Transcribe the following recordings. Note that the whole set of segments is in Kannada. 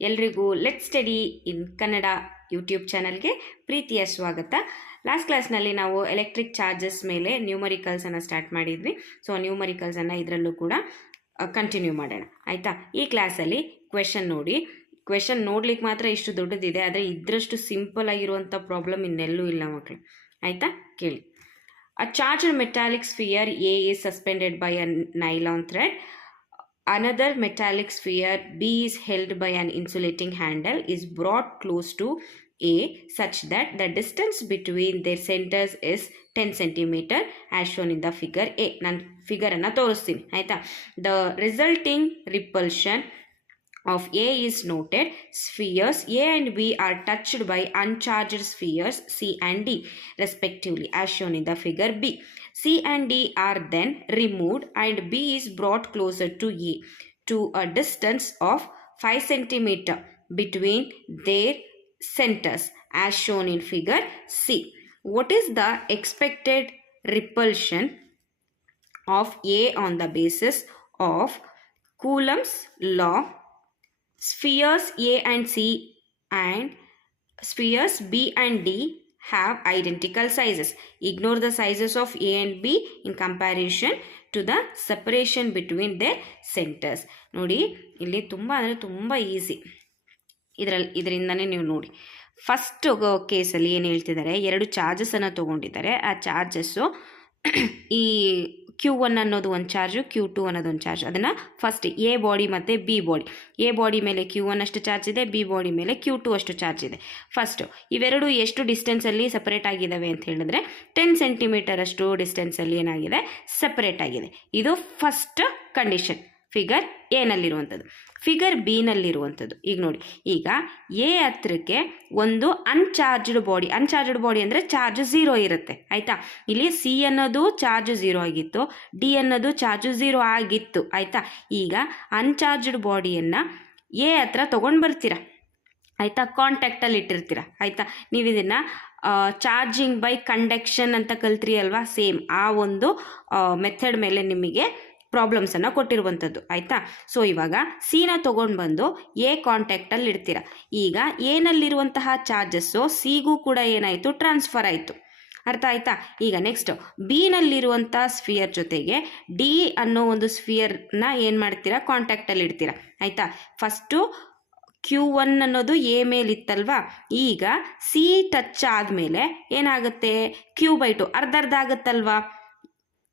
ಎಲ್ರಿಗೂ let study in Kannada YouTube ಚಾನಲ್ಗೆ ಪ್ರೀತಿಯ ಸ್ವಾಗತ. ಲಾಸ್ಟ್ ಕ್ಲಾಸ್ನಲ್ಲಿ ನಾವು ಎಲೆಕ್ಟ್ರಿಕ್ ಚಾರ್ಜಸ್ ಮೇಲೆ ನ್ಯೂಮರಿಕಲ್ಸನ್ನು ಸ್ಟಾರ್ಟ್ ಮಾಡಿದ್ವಿ. ಸೊ ನ್ಯೂಮರಿಕಲ್ಸನ್ನು ಇದರಲ್ಲೂ ಕೂಡ ಕಂಟಿನ್ಯೂ ಮಾಡೋಣ ಆಯಿತಾ. ಈ ಕ್ಲಾಸಲ್ಲಿ ಕ್ವೆಶನ್ ನೋಡಿ. ಕ್ವೆಶನ್ ನೋಡ್ಲಿಕ್ಕೆ ಮಾತ್ರ ಇಷ್ಟು ದೊಡ್ಡದಿದೆ, ಆದರೆ ಇದರಷ್ಟು ಸಿಂಪಲ್ ಆಗಿರುವಂಥ ಪ್ರಾಬ್ಲಮ್ ಇನ್ನೆಲ್ಲೂ ಇಲ್ಲ ಮಕ್ಕಳು ಆಯಿತಾ. ಕೇಳಿ. A charged metallic sphere A is suspended by a nylon thread. Another metallic sphere B is held by an insulating handle is brought close to A such that the distance between their centers is 10 cm as shown in the figure A. ನಾನು ಫಿಗರನ್ನು ತೋರಿಸ್ತೀನಿ ಆಯಿತಾ. The resulting repulsion of A is noted. Spheres A and B are touched by uncharged spheres C and D respectively as shown in the figure B. C and D are then removed and B is brought closer to A to a distance of 5 cm between their centers as shown in figure C. What is the expected repulsion of A on the basis of Coulomb's law? Spheres A and C and spheres B and D have identical sizes. Ignore the sizes of A and B in comparison to the separation between their centers. ನೋಡಿ ಇಲ್ಲಿ ತುಂಬ ಅಂದರೆ ತುಂಬ ಈಸಿ. ಇದರಿಂದನೇ ನೀವು ನೋಡಿ. ಫಸ್ಟ್ ಕೇಸಲ್ಲಿ ಏನು ಹೇಳ್ತಿದ್ದಾರೆ, ಎರಡು ಚಾರ್ಜಸನ್ನು ತೊಗೊಂಡಿದ್ದಾರೆ. ಆ ಚಾರ್ಜಸ್ಸು ಈ Q1 ಅನ್ನೋದು ಒಂದು ಚಾರ್ಜು, Q2 ಅನ್ನೋದು ಒಂದು ಚಾರ್ಜ್. ಅದನ್ನು ಫಸ್ಟ್ ಎ ಬಾಡಿ ಮತ್ತು ಬಿ ಬಾಡಿ. ಎ ಬಾಡಿ ಮೇಲೆ Q1 ಅಷ್ಟು ಚಾರ್ಜ್ ಇದೆ, ಬಿ ಬಾಡಿ ಮೇಲೆ Q2 ಅಷ್ಟು ಚಾರ್ಜ್ ಇದೆ. ಫಸ್ಟು ಇವೆರಡು ಎಷ್ಟು ಡಿಸ್ಟೆನ್ಸಲ್ಲಿ ಸಪ್ರೇಟ್ ಆಗಿದ್ದಾವೆ ಅಂತ ಹೇಳಿದ್ರೆ 10 ಸೆಂಟಿಮೀಟರ್ ಅಷ್ಟು ಡಿಸ್ಟೆನ್ಸಲ್ಲಿ ಏನಾಗಿದೆ, ಸಪ್ರೇಟ್ ಆಗಿದೆ. ಇದು ಫಸ್ಟ್ ಕಂಡೀಷನ್ ಫಿಗರ್ ಎನಲ್ಲಿರುವಂಥದ್ದು. ಫಿಗರ್ ಬಿನಲ್ಲಿರುವಂಥದ್ದು ಈಗ ನೋಡಿ. ಈಗ ಎ ಹತ್ರಕ್ಕೆ ಒಂದು ಅನ್ಚಾರ್ಜ್ಡ್ ಬಾಡಿ ಅಂದರೆ ಚಾರ್ಜ್ 0 ಇರುತ್ತೆ ಆಯಿತಾ. ಇಲ್ಲಿ ಸಿ ಅನ್ನೋದು ಚಾರ್ಜ್ 0 ಆಗಿತ್ತು, ಡಿ ಅನ್ನೋದು ಚಾರ್ಜ್ 0 ಆಗಿತ್ತು ಆಯಿತಾ. ಈಗ ಅನ್ಚಾರ್ಜ್ಡ್ ಬಾಡಿಯನ್ನು ಎ ಹತ್ರ ತೊಗೊಂಡು ಬರ್ತೀರಾ ಆಯಿತಾ, ಕಾಂಟ್ಯಾಕ್ಟಲ್ಲಿ ಇಟ್ಟಿರ್ತೀರ ಆಯಿತಾ. ನೀವು ಇದನ್ನು ಚಾರ್ಜಿಂಗ್ ಬೈ ಕಂಡಕ್ಷನ್ ಅಂತ ಕಲ್ತ್ರಿ ಅಲ್ವಾ, ಸೇಮ್ ಆ ಒಂದು ಮೆಥಡ್ ಮೇಲೆ ನಿಮಗೆ ಪ್ರಾಬ್ಲಮ್ಸನ್ನು ಕೊಟ್ಟಿರುವಂಥದ್ದು ಆಯಿತಾ. ಸೊ ಇವಾಗ ಸಿನ ತೊಗೊಂಡು ಬಂದು ಎ ಕಾಂಟ್ಯಾಕ್ಟಲ್ಲಿ ಇಡ್ತೀರ. ಈಗ ಏನಲ್ಲಿರುವಂತಹ ಚಾರ್ಜಸ್ಸು ಸಿಗೂ ಕೂಡ ಏನಾಯಿತು, ಟ್ರಾನ್ಸ್ಫರ್ ಆಯಿತು. ಅರ್ಥ ಆಯ್ತಾ. ಈಗ ನೆಕ್ಸ್ಟ್ ಬಿನಲ್ಲಿರುವಂಥ ಸ್ಫಿಯರ್ ಜೊತೆಗೆ ಡಿ ಅನ್ನೋ ಒಂದು ಸ್ಫಿಯರ್ನ ಏನು ಮಾಡ್ತೀರಾ, ಕಾಂಟ್ಯಾಕ್ಟಲ್ಲಿ ಇಡ್ತೀರ ಆಯಿತಾ. ಫಸ್ಟು Q1 ಅನ್ನೋದು ಎ ಮೇಲಿತ್ತಲ್ವಾ, ಈಗ ಸಿ ಟಚ್ ಆದಮೇಲೆ ಏನಾಗುತ್ತೆ, Q/2 ಅರ್ಧ ಆಗುತ್ತಲ್ವಾ.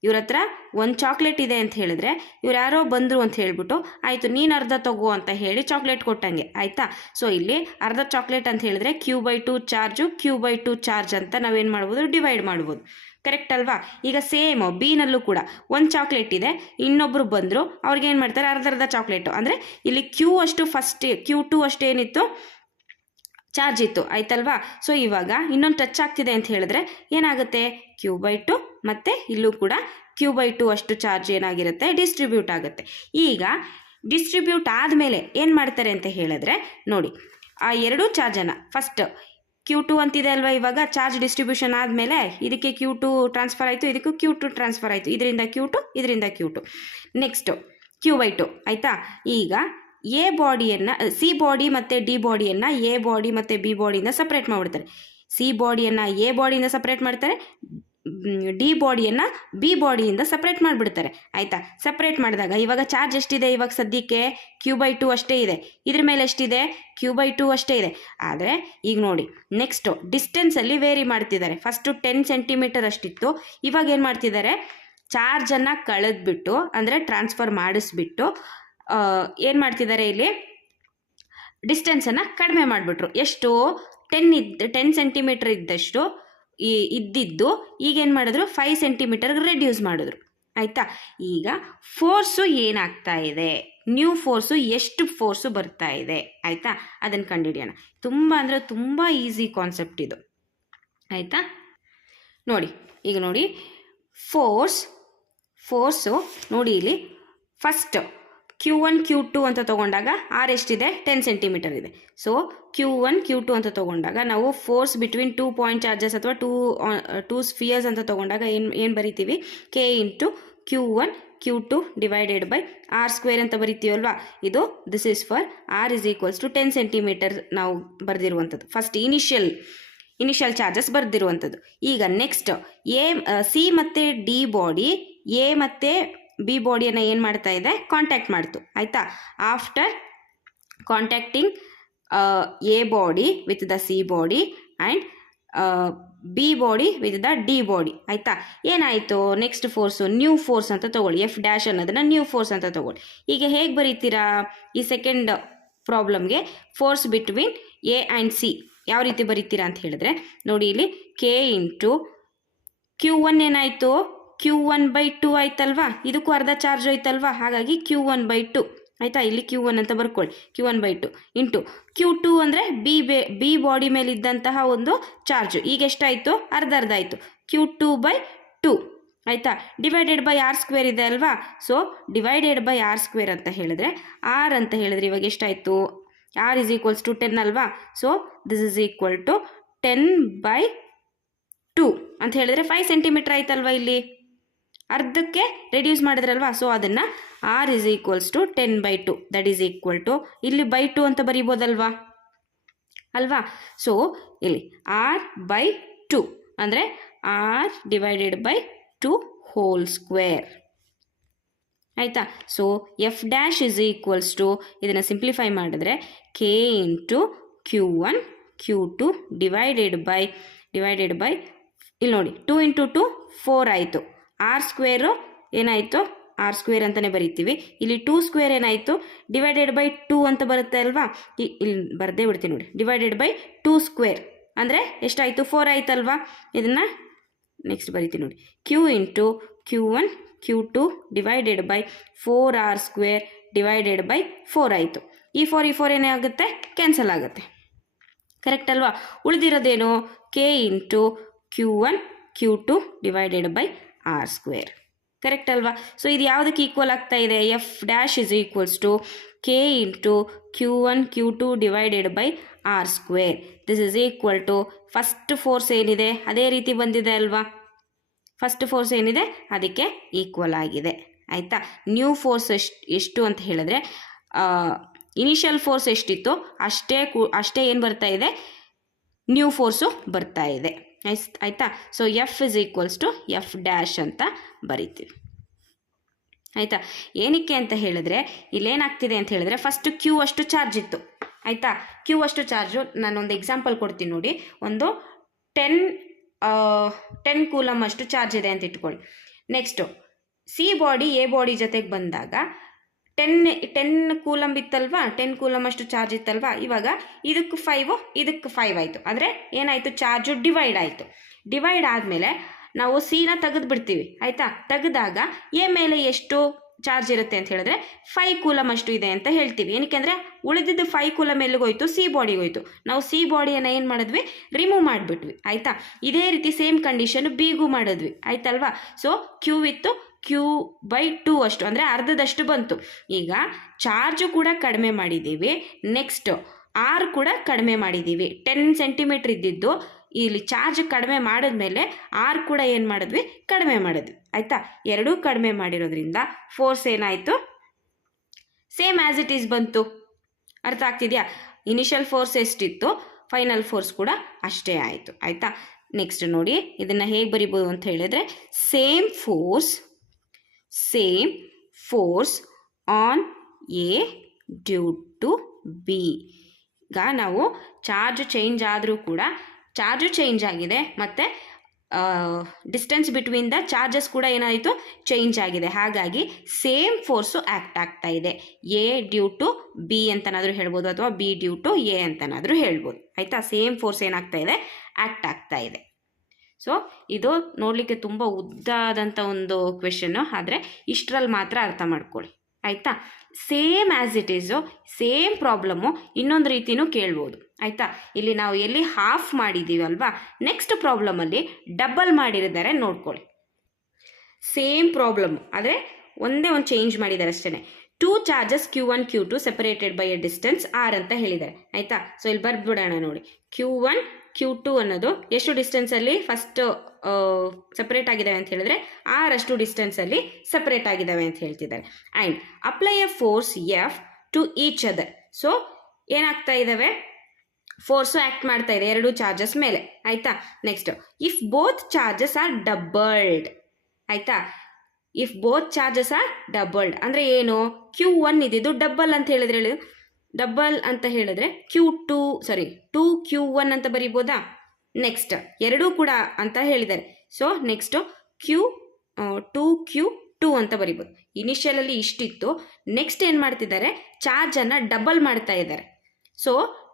ಇವ್ರ ಹತ್ರ ಒಂದು ಚಾಕ್ಲೇಟ್ ಇದೆ ಅಂತ ಹೇಳಿದ್ರೆ ಇವ್ರು ಯಾರೋ ಬಂದರು ಅಂತ ಹೇಳಿಬಿಟ್ಟು ಆಯಿತು ನೀನು ಅರ್ಧ ತಗೋ ಅಂತ ಹೇಳಿ ಚಾಕ್ಲೇಟ್ ಕೊಟ್ಟಂಗೆ ಆಯಿತಾ. ಸೊ ಇಲ್ಲಿ ಅರ್ಧ ಚಾಕ್ಲೇಟ್ ಅಂತ ಹೇಳಿದ್ರೆ Q/2 ಚಾರ್ಜು, Q/2 ಚಾರ್ಜ್ ಅಂತ ನಾವೇನು ಮಾಡ್ಬೋದು, ಡಿವೈಡ್ ಮಾಡ್ಬೋದು. ಕರೆಕ್ಟ್ ಅಲ್ವಾ. ಈಗ ಸೇಮ್ ಬಿನಲ್ಲೂ ಕೂಡ ಒಂದು ಚಾಕ್ಲೇಟ್ ಇದೆ, ಇನ್ನೊಬ್ಬರು ಬಂದರು, ಅವ್ರಿಗೇನು ಮಾಡ್ತಾರೆ, ಅರ್ಧ ಚಾಕ್ಲೇಟು. ಅಂದರೆ ಇಲ್ಲಿ Q2 ಅಷ್ಟೇನಿತ್ತು ಚಾರ್ಜ್ ಇತ್ತು ಆಯ್ತಲ್ವಾ. ಸೊ ಇವಾಗ ಇನ್ನೊಂದು ಟಚ್ ಆಗ್ತಿದೆ ಅಂತ ಹೇಳಿದ್ರೆ ಏನಾಗುತ್ತೆ, Q/2 ಮತ್ತು ಇಲ್ಲೂ ಕೂಡ Q/2 ಅಷ್ಟು ಚಾರ್ಜ್ ಏನಾಗಿರುತ್ತೆ, ಡಿಸ್ಟ್ರಿಬ್ಯೂಟ್ ಆಗುತ್ತೆ. ಈಗ ಡಿಸ್ಟ್ರಿಬ್ಯೂಟ್ ಆದಮೇಲೆ ಏನು ಮಾಡ್ತಾರೆ ಅಂತ ಹೇಳಿದ್ರೆ ನೋಡಿ, ಆ ಎರಡೂ ಚಾರ್ಜನ್ನು ಫಸ್ಟ್ Q2 ಅಂತಿದೆ ಅಲ್ವಾ, ಇವಾಗ ಚಾರ್ಜ್ ಡಿಸ್ಟ್ರಿಬ್ಯೂಷನ್ ಆದಮೇಲೆ ಇದಕ್ಕೆ Q2 ಟ್ರಾನ್ಸ್ಫರ್ ಆಯಿತು, ಇದಕ್ಕೂ Q2 ಟ್ರಾನ್ಸ್ಫರ್ ಆಯಿತು, ಇದರಿಂದ Q2 ನೆಕ್ಸ್ಟು Q/2 ಆಯಿತಾ. ಈಗ ಎ ಬಾಡಿಯನ್ನು ಸಿ ಬಾಡಿ ಮತ್ತು ಡಿ ಬಾಡಿಯನ್ನು ಎ ಬಾಡಿ ಮತ್ತು ಬಿ ಬಾಡಿಯಿಂದ ಸಪ್ರೇಟ್ ಮಾಡಿಬಿಡ್ತಾರೆ. ಸಿ ಬಾಡಿಯನ್ನು ಎ ಬಾಡಿಯಿಂದ ಸಪ್ರೇಟ್ ಮಾಡ್ತಾರೆ, ಡಿ ಬಾಡಿಯನ್ನು ಬಿ ಬಾಡಿಯಿಂದ ಸಪ್ರೇಟ್ ಮಾಡಿಬಿಡ್ತಾರೆ ಆಯಿತಾ. ಸಪ್ರೇಟ್ ಮಾಡಿದಾಗ ಇವಾಗ ಚಾರ್ಜ್ ಎಷ್ಟಿದೆ, ಇವಾಗ ಸದ್ಯಕ್ಕೆ Q/2 ಅಷ್ಟೇ ಇದೆ, ಇದ್ರ ಮೇಲೆ ಎಷ್ಟಿದೆ, Q/2 ಅಷ್ಟೇ ಇದೆ. ಆದರೆ ಈಗ ನೋಡಿ ನೆಕ್ಸ್ಟು ಡಿಸ್ಟೆನ್ಸಲ್ಲಿ ವೇರಿ ಮಾಡ್ತಿದ್ದಾರೆ. ಫಸ್ಟು 10 ಸೆಂಟಿಮೀಟರ್ ಅಷ್ಟಿತ್ತು, ಇವಾಗ ಏನು ಮಾಡ್ತಿದ್ದಾರೆ, ಚಾರ್ಜನ್ನು ಕಳೆದ್ಬಿಟ್ಟು ಅಂದರೆ ಟ್ರಾನ್ಸ್ಫರ್ ಮಾಡಿಸ್ಬಿಟ್ಟು ಏನು ಮಾಡ್ತಿದ್ದಾರೆ, ಇಲ್ಲಿ ಡಿಸ್ಟೆನ್ಸನ್ನು ಕಡಿಮೆ ಮಾಡಿಬಿಟ್ರು. ಎಷ್ಟು, 10 ಸೆಂಟಿಮೀಟರ್ ಇದ್ದಷ್ಟು ಇದ್ದಿದ್ದು ಈಗೇನು ಮಾಡಿದ್ರು, 5 ಸೆಂಟಿಮೀಟರ್ಗೆ ರೆಡ್ಯೂಸ್ ಮಾಡಿದ್ರು ಆಯಿತಾ. ಈಗ ಫೋರ್ಸು ಏನಾಗ್ತಾ ಇದೆ, ನ್ಯೂ ಫೋರ್ಸು ಎಷ್ಟು ಫೋರ್ಸು ಬರ್ತಾ ಇದೆ ಆಯಿತಾ, ಅದನ್ನು ಕಂಡುಹಿಡಿಯೋಣ. ತುಂಬ ಅಂದರೆ ತುಂಬ ಈಸಿ ಕಾನ್ಸೆಪ್ಟ್ ಇದು ಆಯಿತಾ. ನೋಡಿ ಈಗ ನೋಡಿ ಫೋರ್ಸು ನೋಡಿ, ಇಲ್ಲಿ ಫಸ್ಟ್ Q1 Q2 ಅಂತ ತೊಗೊಂಡಾಗ ಆರ್ ಎಷ್ಟಿದೆ, 10 ಸೆಂಟಿಮೀಟರ್ ಇದೆ. ಸೊ Q1 Q2 ಅಂತ ತೊಗೊಂಡಾಗ ನಾವು ಫೋರ್ಸ್ ಬಿಟ್ವೀನ್ 2 ಪಾಯಿಂಟ್ ಚಾರ್ಜಸ್ ಅಥವಾ ಟೂ ಸ್ಫಿಯರ್ಸ್ ಅಂತ ತೊಗೊಂಡಾಗ ಏನು ಬರಿತೀವಿ, K × Q1 Q2 divided by R square ಅಂತ ಬರಿತೀವಲ್ವಾ, ಇದು this is for R is equals to 10 centimetre ನಾವು ಬರೆದಿರುವಂಥದ್ದು. ಫಸ್ಟ್ ಇನಿಷಿಯಲ್ ಚಾರ್ಜಸ್ ಬರೆದಿರುವಂಥದ್ದು. ಈಗ ನೆಕ್ಸ್ಟ್ ಸಿ ಮತ್ತು ಡಿ ಬಾಡಿ ಎ ಮತ್ತು ಬಿ ಬಾಡಿಯನ್ನು ಏನು ಮಾಡ್ತಾ ಇದೆ, ಕಾಂಟ್ಯಾಕ್ಟ್ ಮಾಡ್ತು. ಆಯಿತಾ, after contacting A body with the C body and B body with the D body. ಆಯಿತಾ, ಏನಾಯಿತು, ನೆಕ್ಸ್ಟ್ ಫೋರ್ಸು ನ್ಯೂ ಫೋರ್ಸ್ ಅಂತ ತೊಗೊಳ್ಳಿ. ಎಫ್ ಡ್ಯಾಶ್ ಅನ್ನೋದನ್ನು ನ್ಯೂ ಫೋರ್ಸ್ ಅಂತ ತೊಗೊಳ್ಳಿ. ಈಗ ಹೇಗೆ ಬರೀತೀರಾ, ಈ ಸೆಕೆಂಡ್ ಪ್ರಾಬ್ಲಮ್ಗೆ force between A and C ಯಾವ ರೀತಿ ಬರೀತೀರಾ ಅಂತ ಹೇಳಿದ್ರೆ, ನೋಡಿ ಇಲ್ಲಿ ಕೆ ಇಂಟು Q1 ಏನಾಯಿತು, Q1/2 ಆಯ್ತಲ್ವಾ, ಇದಕ್ಕೂ ಅರ್ಧ ಚಾರ್ಜ್ ಹೋಯ್ತಲ್ವಾ, ಹಾಗಾಗಿ Q1/2. ಆಯಿತಾ, ಇಲ್ಲಿ Q1 ಅಂತ ಬರ್ಕೊಳ್ಳಿ, Q1/2 ಇಂಟು Q2 ಅಂದರೆ ಬಿ ಬಾಡಿ ಮೇಲಿದ್ದಂತಹ ಒಂದು ಚಾರ್ಜು. ಈಗ ಎಷ್ಟಾಯಿತು, ಅರ್ಧ ಆಯಿತು, Q2/2. ಆಯಿತಾ, ಡಿವೈಡೆಡ್ ಬೈ R ಸ್ಕ್ವೇರ್ ಇದೆ ಅಲ್ವಾ. So divided by R square ಅಂತ ಹೇಳಿದ್ರೆ R ಅಂತ ಹೇಳಿದ್ರೆ ಇವಾಗ ಎಷ್ಟಾಯಿತು, R ಇಸ್ ಈಕ್ವಲ್ಸ್ ಟು 10 ಅಲ್ವಾ. So this is equal to 10/2 ಅಂತ ಹೇಳಿದ್ರೆ 5 ಸೆಂಟಿಮೀಟರ್ ಆಯ್ತಲ್ವಾ. ಇಲ್ಲಿ ಅರ್ಧಕ್ಕೆ ರೆಡ್ಯೂಸ್ ಮಾಡಿದ್ರಲ್ವಾ. ಸೊ ಅದನ್ನು R is equals to 10/2 that is equal to ಇಲ್ಲಿ by 2 ಅಂತ ಬರೀಬೋದಲ್ವಾ ಅಲ್ವಾ. ಸೊ ಇಲ್ಲಿ R/2 ಅಂದರೆ R divided by 2 whole square. ಆಯಿತಾ, so F dash is equals to ಇದನ್ನು ಸಿಂಪ್ಲಿಫೈ ಮಾಡಿದ್ರೆ K into Q1 Q2 divided by ಇಲ್ಲಿ ನೋಡಿ 2 ಇಂಟು 2 4 ಆಯಿತು. R ಸ್ಕ್ವೇರು ಏನಾಯಿತು, R ಸ್ಕ್ವೇರ್ ಅಂತಲೇ ಬರಿತೀವಿ. ಇಲ್ಲಿ 2 ಸ್ಕ್ವೇರ್ ಏನಾಯಿತು, ಡಿವೈಡೆಡ್ ಬೈ 2 ಅಂತ ಬರುತ್ತೆ ಅಲ್ವಾ. ಇಲ್ಲಿ ಬರದೇ ಬಿಡ್ತೀನಿ ನೋಡಿ, ಡಿವೈಡೆಡ್ ಬೈ 2 ಸ್ಕ್ವೇರ್ ಅಂದರೆ ಎಷ್ಟಾಯಿತು, 4 ಆಯ್ತಲ್ವಾ. ಇದನ್ನು ನೆಕ್ಸ್ಟ್ ಬರಿತೀನಿ ನೋಡಿ, Q into Q1 Q2 divided by 4R square divided by 4 ಆಯಿತು. ಈ 4 ಏನೇ ಆಗುತ್ತೆ, ಕ್ಯಾನ್ಸಲ್ ಆಗುತ್ತೆ. ಕರೆಕ್ಟ್ ಅಲ್ವಾ. ಉಳಿದಿರೋದೇನು, K into Q1 Q2 divided by R square. Correct ಅಲ್ವಾ. ಸೊ ಇದು ಯಾವುದಕ್ಕೆ ಈಕ್ವಲ್ ಆಗ್ತಾ ಇದೆ, F dash is equals to K into Q1 Q2 divided by R square. This is equal to first force ಏನಿದೆ ಅದೇ ರೀತಿ ಬಂದಿದೆ ಅಲ್ವಾ. ಫಸ್ಟ್ ಫೋರ್ಸ್ ಏನಿದೆ ಅದಕ್ಕೆ ಈಕ್ವಲ್ ಆಗಿದೆ. ಆಯಿತಾ, ನ್ಯೂ ಫೋರ್ಸ್ ಎಷ್ಟು ಅಂತ ಹೇಳಿದ್ರೆ ಇನಿಷಿಯಲ್ ಫೋರ್ಸ್ ಎಷ್ಟಿತ್ತು ಅಷ್ಟೇ ಏನು ಬರ್ತಾ ಇದೆ, ನ್ಯೂ ಫೋರ್ಸು ಬರ್ತಾ ಇದೆ. ಆಯಿತಾ, so F is equals to F dash ಅಂತ ಬರಿತೀವಿ. ಆಯಿತಾ, ಏನಕ್ಕೆ ಅಂತ ಹೇಳಿದ್ರೆ ಇಲ್ಲೇನಾಗ್ತಿದೆ ಅಂತ ಹೇಳಿದ್ರೆ ಫಸ್ಟ್ Q ಅಷ್ಟು ಚಾರ್ಜ್ ಇತ್ತು. ಆಯಿತಾ, Q ಅಷ್ಟು ಚಾರ್ಜು ನಾನೊಂದು ಎಕ್ಸಾಂಪಲ್ ಕೊಡ್ತೀನಿ ನೋಡಿ. ಒಂದು 10 ಕೂಲಮ್ ಅಷ್ಟು ಚಾರ್ಜ್ ಇದೆ ಅಂತ ಇಟ್ಕೊಳ್ಳಿ. Next C body A body ಜೊತೆಗೆ ಬಂದಾಗ 10 ಕೂಲಮ್ ಇತ್ತಲ್ವಾ, 10 ಕೂಲಮ್ ಅಷ್ಟು ಚಾರ್ಜ್ ಇತ್ತಲ್ವಾ. ಇವಾಗ ಇದಕ್ಕೆ 5 ಆಯಿತು. ಅಂದರೆ ಏನಾಯಿತು, ಚಾರ್ಜು ಡಿವೈಡ್ ಆಯಿತು. ಡಿವೈಡ್ ಆದಮೇಲೆ ನಾವು ಸಿನ ತೆಗೆದು ಬಿಡ್ತೀವಿ. ಆಯಿತಾ, ತೆಗೆದಾಗ ಎ ಮೇಲೆ ಎಷ್ಟು ಚಾರ್ಜ್ ಇರುತ್ತೆ ಅಂತ ಹೇಳಿದ್ರೆ 5 ಕೂಲಮ್ ಅಷ್ಟು ಇದೆ ಅಂತ ಹೇಳ್ತೀವಿ. ಏನಕ್ಕೆ ಅಂದರೆ ಉಳಿದಿದ್ದು 5 ಕೂಲಮ್ ಎಲ್ಲಿಗೋಯ್ತು, ಸಿ ಬಾಡಿಗೆ ಹೋಯ್ತು. ನಾವು ಸಿ ಬಾಡಿಯನ್ನು ಏನು ಮಾಡಿದ್ವಿ, ರಿಮೂವ್ ಮಾಡಿಬಿಟ್ವಿ. ಆಯಿತಾ, ಇದೇ ರೀತಿ ಸೇಮ್ ಕಂಡೀಷನ್ ಬಿಗೂ ಮಾಡಿದ್ವಿ. ಆಯ್ತಲ್ವಾ. ಸೊ Q ಇತ್ತು, Q/2 ಅಷ್ಟು ಅಂದರೆ ಅರ್ಧದಷ್ಟು ಬಂತು. ಈಗ ಚಾರ್ಜು ಕೂಡ ಕಡಿಮೆ ಮಾಡಿದ್ದೀವಿ, ನೆಕ್ಸ್ಟ್ R ಕೂಡ ಕಡಿಮೆ ಮಾಡಿದ್ದೀವಿ. 10 ಸೆಂಟಿಮೀಟ್ರ್ ಇದ್ದಿದ್ದು ಇಲ್ಲಿ ಚಾರ್ಜ್ ಕಡಿಮೆ ಮಾಡಿದ್ಮೇಲೆ R ಕೂಡ ಏನು ಮಾಡಿದ್ವಿ, ಕಡಿಮೆ ಮಾಡಿದ್ವಿ. ಆಯಿತಾ, ಎರಡೂ ಕಡಿಮೆ ಮಾಡಿರೋದ್ರಿಂದ ಫೋರ್ಸ್ ಏನಾಯಿತು, ಸೇಮ್ ಆ್ಯಸ್ ಇಟ್ ಈಸ್ ಬಂತು. ಅರ್ಥ ಆಗ್ತಿದೆಯಾ. ಇನಿಷಿಯಲ್ ಫೋರ್ಸ್ ಎಷ್ಟಿತ್ತು, ಫೈನಲ್ ಫೋರ್ಸ್ ಕೂಡ ಅಷ್ಟೇ ಆಯಿತು. ಆಯಿತಾ, ನೆಕ್ಸ್ಟ್ ನೋಡಿ ಇದನ್ನು ಹೇಗೆ ಬರಿಬೋದು ಅಂತ ಹೇಳಿದರೆ same force on A due to B. ಈಗ ನಾವು ಚಾರ್ಜ್ ಚೇಂಜ್ ಆದರೂ ಕೂಡ ಚಾರ್ಜು ಚೇಂಜ್ ಆಗಿದೆ ಮತ್ತು ಡಿಸ್ಟೆನ್ಸ್ ಬಿಟ್ವೀನ್ ದ ಚಾರ್ಜಸ್ ಕೂಡ ಏನಾಯಿತು, ಚೇಂಜ್ ಆಗಿದೆ. ಹಾಗಾಗಿ ಸೇಮ್ ಫೋರ್ಸು ಆ್ಯಕ್ಟ್ ಆಗ್ತಾ ಇದೆ. ಎ ಡ್ಯೂ ಟು ಬಿ ಅಂತನಾದರೂ ಹೇಳ್ಬೋದು, ಅಥವಾ ಬಿ ಡ್ಯೂ ಟು ಎ ಅಂತನಾದರೂ ಹೇಳ್ಬೋದು. ಆಯಿತಾ, ಸೇಮ್ ಫೋರ್ಸ್ ಏನಾಗ್ತಾ ಇದೆ, ಆ್ಯಕ್ಟ್ ಆಗ್ತಾ ಇದೆ. ಸೊ ಇದು ನೋಡಲಿಕ್ಕೆ ತುಂಬ ಉದ್ದಾದಂಥ ಒಂದು ಕ್ವೆಶನ್ನು, ಆದರೆ ಇಷ್ಟರಲ್ಲಿ ಮಾತ್ರ ಅರ್ಥ ಮಾಡ್ಕೊಳ್ಳಿ. ಆಯಿತಾ, same as it Yesu same problem ಇನ್ನೊಂದು ರೀತಿಯೂ ಕೇಳ್ಬೋದು. ಆಯಿತಾ, ಇಲ್ಲಿ ನಾವು ಎಲ್ಲಿ ಹಾಫ್ ಮಾಡಿದ್ದೀವಲ್ವಾ, ನೆಕ್ಸ್ಟ್ ಪ್ರಾಬ್ಲಮಲ್ಲಿ ಡಬಲ್ ಮಾಡಿದ್ದಾರೆ ನೋಡ್ಕೊಳ್ಳಿ. ಸೇಮ್ ಪ್ರಾಬ್ಲಮ್ ಆದರೆ ಒಂದೇ ಒಂದು ಚೇಂಜ್ ಮಾಡಿದ್ದಾರೆ ಅಷ್ಟೇ. 2 charges Q1 Q2 separated by A distance R ಅಂತ ಹೇಳಿದ್ದಾರೆ. ಆಯಿತಾ, ಸೊ ಇಲ್ಲಿ ಬರ್ಬಿಡೋಣ ನೋಡಿ. Q1 Q2 ಅನ್ನೋದು ಎಷ್ಟು ಡಿಸ್ಟೆನ್ಸಲ್ಲಿ ಫಸ್ಟ್ ಸಪ್ರೇಟ್ ಆಗಿದ್ದಾವೆ ಅಂತ ಹೇಳಿದ್ರೆ ಆರಷ್ಟು ಡಿಸ್ಟೆನ್ಸಲ್ಲಿ ಸಪ್ರೇಟ್ ಆಗಿದ್ದಾವೆ ಅಂತ ಹೇಳ್ತಿದ್ದಾರೆ. And apply a force F to each other. So ಏನಾಗ್ತಾ ಇದ್ದಾವೆ, ಫೋರ್ಸು ಆ್ಯಕ್ಟ್ ಮಾಡ್ತಾ ಇದೆ ಎರಡು ಚಾರ್ಜಸ್ ಮೇಲೆ, ಆಯಿತಾ. Next, if both charges are doubled, ಆಯಿತಾ. If both charges are doubled ಅಂದರೆ ಏನು, Q1 ಇದ್ದಿದ್ದು ಡಬಲ್ ಅಂತ ಹೇಳಿದ್ರೆ ಡಬಲ್ ಅಂತ ಹೇಳಿದ್ರೆ ಟು Q1 ಅಂತ ಬರೀಬೋದಾ. ನೆಕ್ಸ್ಟ್ ಎರಡೂ ಕೂಡ ಅಂತ ಹೇಳಿದ್ದಾರೆ. ಸೊ ನೆಕ್ಸ್ಟು Q2 ಅಂತ ಬರೀಬೋದು. ಇನಿಷಿಯಲಲ್ಲಿ ಇಷ್ಟಿತ್ತು, ನೆಕ್ಸ್ಟ್ ಏನು ಮಾಡ್ತಿದ್ದಾರೆ, ಚಾರ್ಜನ್ನು ಡಬಲ್ ಮಾಡ್ತಾ ಇದ್ದಾರೆ. ಸೊ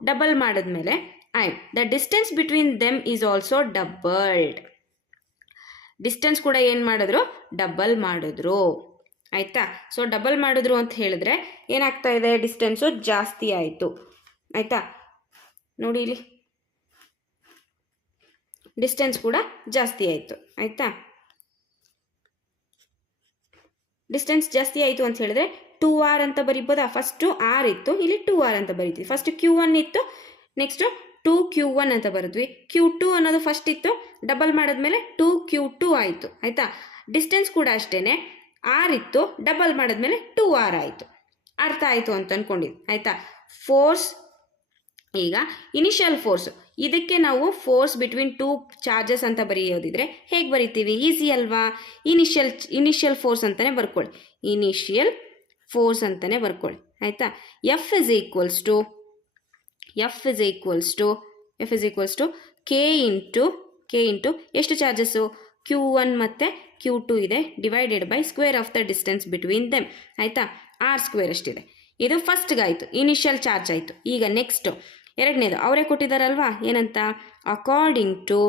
ಡಬಲ್ ಮಾಡಿದ್ಮೇಲೆ and the distance between them is also doubled. Distance ಕೂಡ ಏನು ಮಾಡಿದ್ರು, ಡಬಲ್ ಮಾಡಿದ್ರು, ಆಯಿತಾ. ಸೊ ಡಬಲ್ ಮಾಡಿದ್ರು ಅಂತ ಹೇಳಿದ್ರೆ ಏನಾಗ್ತಾ ಇದೆ, ಡಿಸ್ಟೆನ್ಸು ಜಾಸ್ತಿ ಆಯಿತು, ಆಯಿತಾ. ನೋಡಿ ಇಲ್ಲಿ ಡಿಸ್ಟೆನ್ಸ್ ಕೂಡ ಜಾಸ್ತಿ ಆಯಿತು, ಆಯಿತಾ. ಡಿಸ್ಟೆನ್ಸ್ ಜಾಸ್ತಿ ಆಯಿತು ಅಂತ ಹೇಳಿದ್ರೆ 2r ಅಂತ ಬರೀಬೋದಾ. ಫಸ್ಟು r ಇತ್ತು, ಇಲ್ಲಿ 2r ಅಂತ ಬರೀತೀವಿ. ಫಸ್ಟ್ Q1 ಇತ್ತು, ನೆಕ್ಸ್ಟು 2Q1 ಅಂತ ಬರೆದ್ವಿ. Q2 ಅನ್ನೋದು ಫಸ್ಟ್ ಇತ್ತು, ಡಬಲ್ ಮಾಡಿದ್ಮೇಲೆ 2Q2 ಆಯಿತು, ಆಯಿತಾ. ಡಿಸ್ಟೆನ್ಸ್ ಕೂಡ ಅಷ್ಟೇ, r ಇತ್ತು, ಡಬಲ್ ಮಾಡಿದ್ಮೇಲೆ 2r ಆಯಿತು. ಅರ್ಥ ಆಯಿತು ಅಂತ ಅಂದ್ಕೊಂಡಿದ್ದು, ಆಯಿತಾ. ಫೋರ್ಸ್, ಈಗ ಇನಿಷಿಯಲ್ ಫೋರ್ಸು, ಇದಕ್ಕೆ ನಾವು ಫೋರ್ಸ್ ಬಿಟ್ವೀನ್ ಟೂ ಚಾರ್ಜಸ್ ಅಂತ ಬರೆಯೋದಿದ್ರೆ ಹೇಗೆ ಬರಿತೀವಿ, ಈಸಿ ಅಲ್ವಾ. ಇನಿಷಿಯಲ್ ಫೋರ್ಸ್ ಅಂತಲೇ ಬರ್ಕೊಳ್ಳಿ, ಇನಿಷಿಯಲ್ ಫೋರ್ಸ್ ಅಂತಲೇ ಬರ್ಕೊಳ್ಳಿ, ಆಯಿತಾ. F is equals to K into ಎಷ್ಟು ಚಾರ್ಜಸ್ಸು, Q1 ಮತ್ತು Q2 ಇದೆ, divided by square of the distance between them, ಆಯಿತಾ. r² ಅಷ್ಟಿದೆ. ಇದು ಫಸ್ಟ್ಗಾಯಿತು, ಇನಿಷಿಯಲ್ ಚಾರ್ಜ್ ಆಯಿತು. ಈಗ ನೆಕ್ಸ್ಟು ಎರಡನೇದು ಅವರೇ ಕೊಟ್ಟಿದ್ದಾರಲ್ವಾ, ಏನಂತ, ಅಕಾರ್ಡಿಂಗ್ ಟು